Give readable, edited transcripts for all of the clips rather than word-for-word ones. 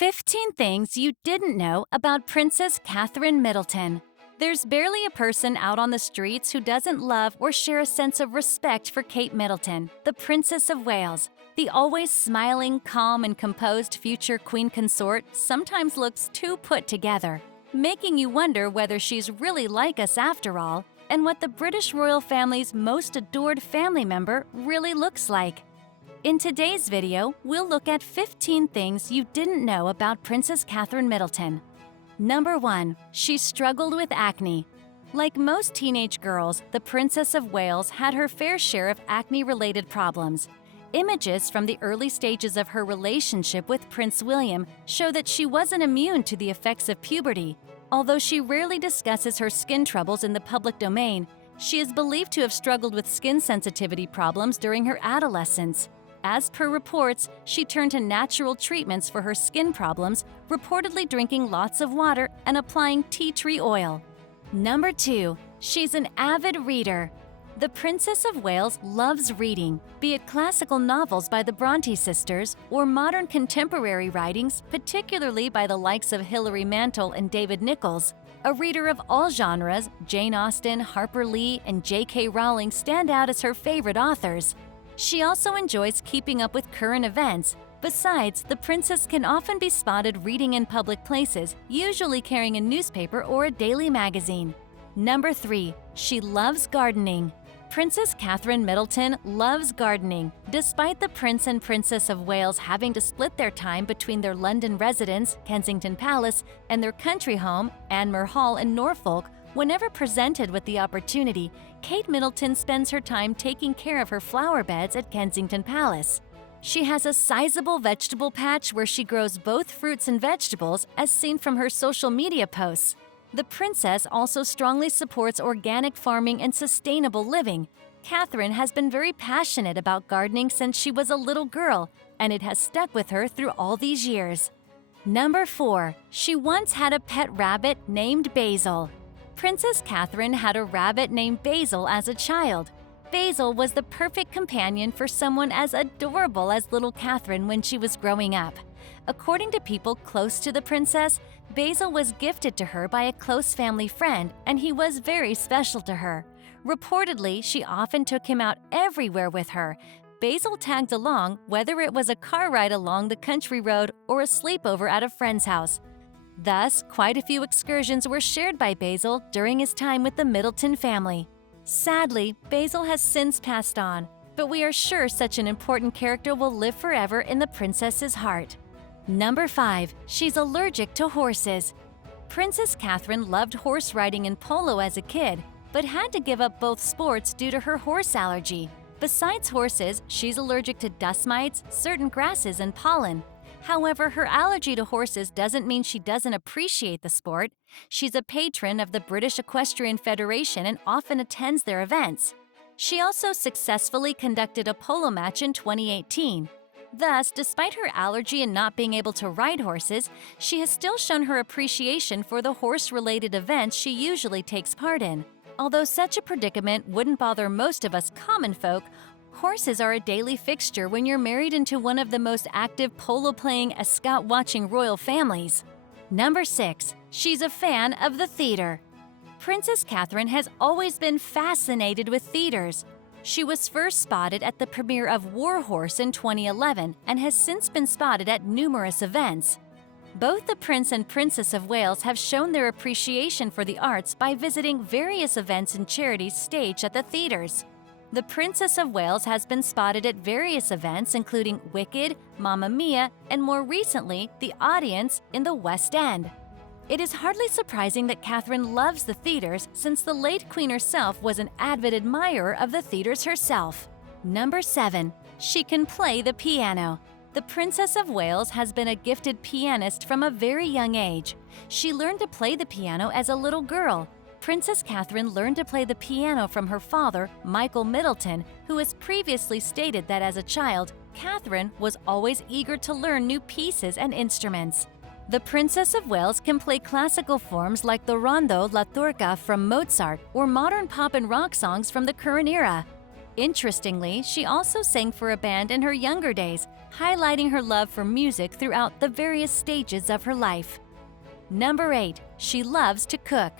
15 Things You Didn't Know About Princess Catherine Middleton. There's barely a person out on the streets who doesn't love or share a sense of respect for Kate Middleton, the Princess of Wales. The always smiling, calm, and composed future queen consort sometimes looks too put together, making you wonder whether she's really like us after all, and what the British royal family's most adored family member really looks like. In today's video, we'll look at 15 things you didn't know about Princess Catherine Middleton. Number 1. She struggled with acne. Like most teenage girls, the Princess of Wales had her fair share of acne-related problems. Images from the early stages of her relationship with Prince William show that she wasn't immune to the effects of puberty. Although she rarely discusses her skin troubles in the public domain, she is believed to have struggled with skin sensitivity problems during her adolescence. As per reports, she turned to natural treatments for her skin problems, reportedly drinking lots of water and applying tea tree oil. Number 2. She's an avid reader. The Princess of Wales loves reading, be it classical novels by the Bronte sisters or modern contemporary writings, particularly by the likes of Hilary Mantel and David Nichols. A reader of all genres, Jane Austen, Harper Lee, and J.K. Rowling stand out as her favorite authors. She also enjoys keeping up with current events. Besides, the princess can often be spotted reading in public places, usually carrying a newspaper or a daily magazine. Number 3. She loves gardening. Princess Catherine Middleton loves gardening. Despite the Prince and Princess of Wales having to split their time between their London residence, Kensington Palace, and their country home, Anmer Hall in Norfolk, whenever presented with the opportunity, Kate Middleton spends her time taking care of her flower beds at Kensington Palace. She has a sizable vegetable patch where she grows both fruits and vegetables, as seen from her social media posts. The princess also strongly supports organic farming and sustainable living. Catherine has been very passionate about gardening since she was a little girl, and it has stuck with her through all these years. Number 4. She once had a pet rabbit named Basil. Princess Catherine had a rabbit named Basil as a child. Basil was the perfect companion for someone as adorable as little Catherine when she was growing up. According to people close to the princess, Basil was gifted to her by a close family friend, and he was very special to her. Reportedly, she often took him out everywhere with her. Basil tagged along, whether it was a car ride along the country road or a sleepover at a friend's house. Thus, quite a few excursions were shared by Basil during his time with the Middleton family. Sadly, Basil has since passed on, but we are sure such an important character will live forever in the princess's heart. Number 5. She's allergic to horses. Princess Catherine loved horse riding and polo as a kid, but had to give up both sports due to her horse allergy. Besides horses, she's allergic to dust mites, certain grasses, and pollen. However, her allergy to horses doesn't mean she doesn't appreciate the sport. She's a patron of the British Equestrian Federation and often attends their events. She also successfully conducted a polo match in 2018. Thus, despite her allergy and not being able to ride horses, she has still shown her appreciation for the horse-related events she usually takes part in. Although such a predicament wouldn't bother most of us common folk, horses are a daily fixture when you're married into one of the most active polo-playing, escort-watching royal families. Number 6. She's a fan of the theater. Princess Catherine has always been fascinated with theaters. She was first spotted at the premiere of War Horse in 2011 and has since been spotted at numerous events. Both the Prince and Princess of Wales have shown their appreciation for the arts by visiting various events and charities staged at the theaters. The Princess of Wales has been spotted at various events including Wicked, Mamma Mia, and more recently, The Audience in the West End. It is hardly surprising that Catherine loves the theaters since the late Queen herself was an avid admirer of the theaters herself. Number 7. She can play the piano. The Princess of Wales has been a gifted pianist from a very young age. She learned to play the piano as a little girl. Princess Catherine learned to play the piano from her father, Michael Middleton, who has previously stated that as a child, Catherine was always eager to learn new pieces and instruments. The Princess of Wales can play classical forms like the Rondo La Turca from Mozart or modern pop and rock songs from the current era. Interestingly, she also sang for a band in her younger days, highlighting her love for music throughout the various stages of her life. Number 8. She loves to cook.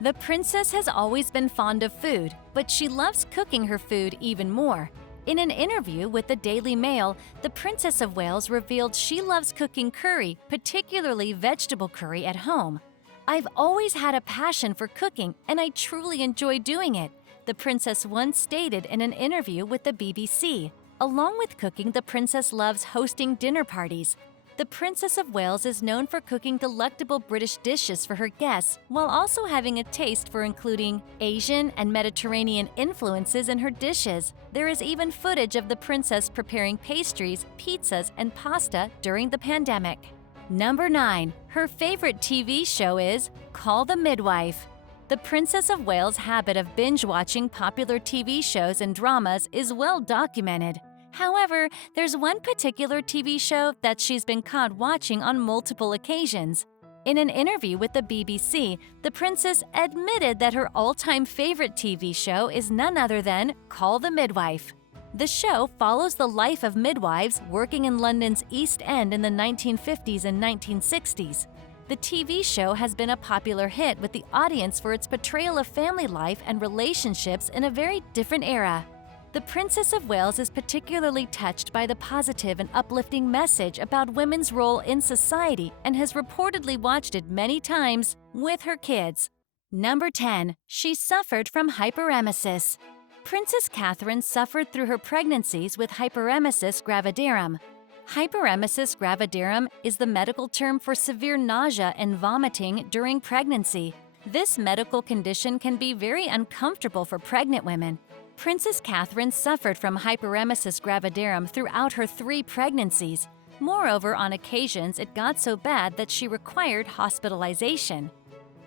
The princess has always been fond of food, but she loves cooking her food even more. In an interview with the Daily Mail, the Princess of Wales revealed she loves cooking curry, particularly vegetable curry, at home. "I've always had a passion for cooking, and I truly enjoy doing it," the princess once stated in an interview with the BBC. Along with cooking, the princess loves hosting dinner parties. The Princess of Wales is known for cooking delectable British dishes for her guests, while also having a taste for including Asian and Mediterranean influences in her dishes. There is even footage of the princess preparing pastries, pizzas, and pasta during the pandemic. Number 9. Her favorite TV show is Call the Midwife. The Princess of Wales' habit of binge-watching popular TV shows and dramas is well documented. However, there's one particular TV show that she's been caught watching on multiple occasions. In an interview with the BBC, the princess admitted that her all-time favorite TV show is none other than Call the Midwife. The show follows the life of midwives working in London's East End in the 1950s and 1960s. The TV show has been a popular hit with the audience for its portrayal of family life and relationships in a very different era. The Princess of Wales is particularly touched by the positive and uplifting message about women's role in society and has reportedly watched it many times with her kids. Number 10. She suffered from hyperemesis. Princess Catherine suffered through her pregnancies with hyperemesis gravidarum. Hyperemesis gravidarum is the medical term for severe nausea and vomiting during pregnancy. This medical condition can be very uncomfortable for pregnant women. Princess Catherine suffered from hyperemesis gravidarum throughout her 3 pregnancies. Moreover, on occasions, it got so bad that she required hospitalization.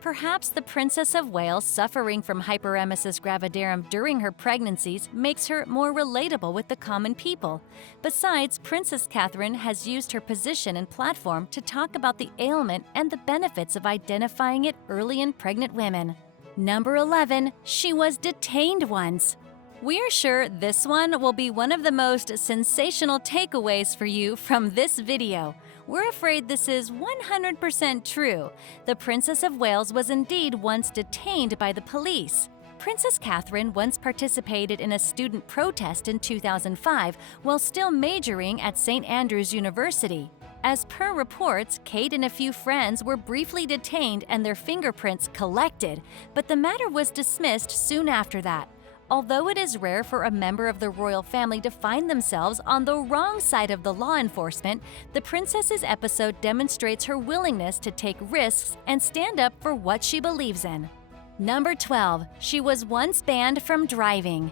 Perhaps the Princess of Wales suffering from hyperemesis gravidarum during her pregnancies makes her more relatable with the common people. Besides, Princess Catherine has used her position and platform to talk about the ailment and the benefits of identifying it early in pregnant women. Number 11. She was detained once. We're sure this one will be one of the most sensational takeaways for you from this video. We're afraid this is 100% true. The Princess of Wales was indeed once detained by the police. Princess Catherine once participated in a student protest in 2005 while still majoring at St. Andrews University. As per reports, Kate and a few friends were briefly detained and their fingerprints collected, but the matter was dismissed soon after that. Although it is rare for a member of the royal family to find themselves on the wrong side of the law enforcement, the princess's episode demonstrates her willingness to take risks and stand up for what she believes in. Number 12. She was once banned from driving.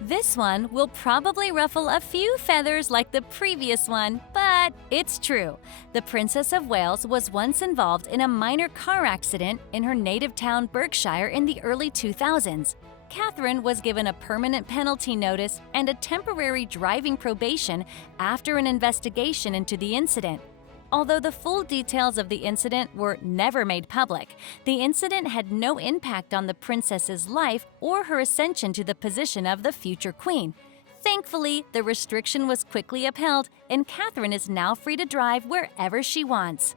This one will probably ruffle a few feathers like the previous one, but it's true. The Princess of Wales was once involved in a minor car accident in her native town Berkshire in the early 2000s. Catherine was given a permanent penalty notice and a temporary driving probation after an investigation into the incident. Although the full details of the incident were never made public, the incident had no impact on the princess's life or her ascension to the position of the future queen. Thankfully, the restriction was quickly upheld, and Catherine is now free to drive wherever she wants.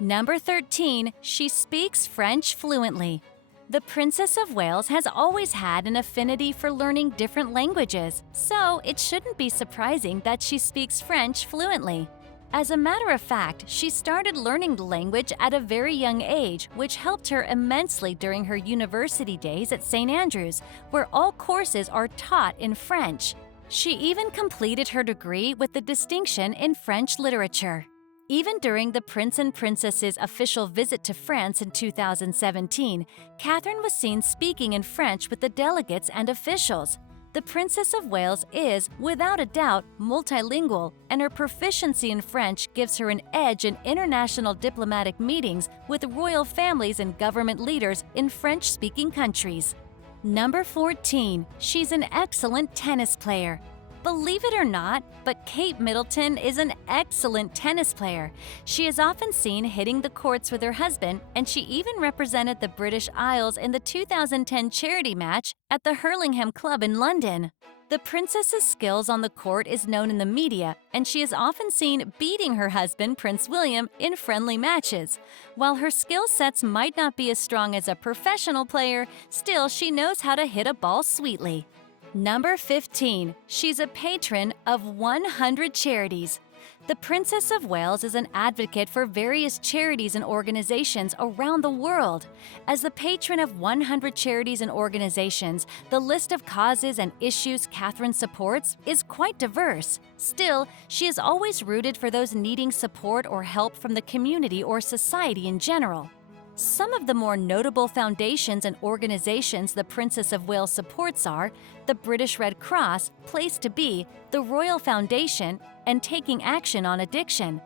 Number 13. She speaks French fluently. The Princess of Wales has always had an affinity for learning different languages, so it shouldn't be surprising that she speaks French fluently. As a matter of fact, she started learning the language at a very young age, which helped her immensely during her university days at St. Andrews, where all courses are taught in French. She even completed her degree with the distinction in French literature. Even during the Prince and Princess's official visit to France in 2017, Catherine was seen speaking in French with the delegates and officials. The Princess of Wales is, without a doubt, multilingual, and her proficiency in French gives her an edge in international diplomatic meetings with royal families and government leaders in French-speaking countries. Number 14. She's an excellent tennis player. Believe it or not, but Kate Middleton is an excellent tennis player. She is often seen hitting the courts with her husband, and she even represented the British Isles in the 2010 charity match at the Hurlingham Club in London. The princess's skills on the court is known in the media, and she is often seen beating her husband, Prince William, in friendly matches. While her skill sets might not be as strong as a professional player, still she knows how to hit a ball sweetly. Number 15. She's a patron of 100 charities. The Princess of Wales is an advocate for various charities and organizations around the world. As the patron of 100 charities and organizations, the list of causes and issues Catherine supports is quite diverse. Still, she is always rooted for those needing support or help from the community or society in general. Some of the more notable foundations and organizations the Princess of Wales supports are the British Red Cross, Place to Be, the Royal Foundation, and Taking Action on Addiction.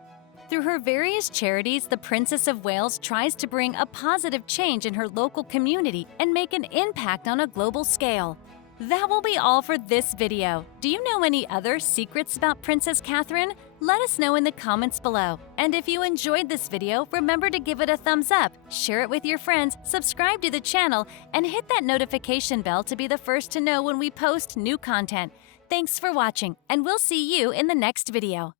Through her various charities, the Princess of Wales tries to bring a positive change in her local community and make an impact on a global scale. That will be all for this video. Do you know any other secrets about Princess Catherine? Let us know in the comments below. And if you enjoyed this video, remember to give it a thumbs up, share it with your friends, subscribe to the channel, and hit that notification bell to be the first to know when we post new content. Thanks for watching, and we'll see you in the next video.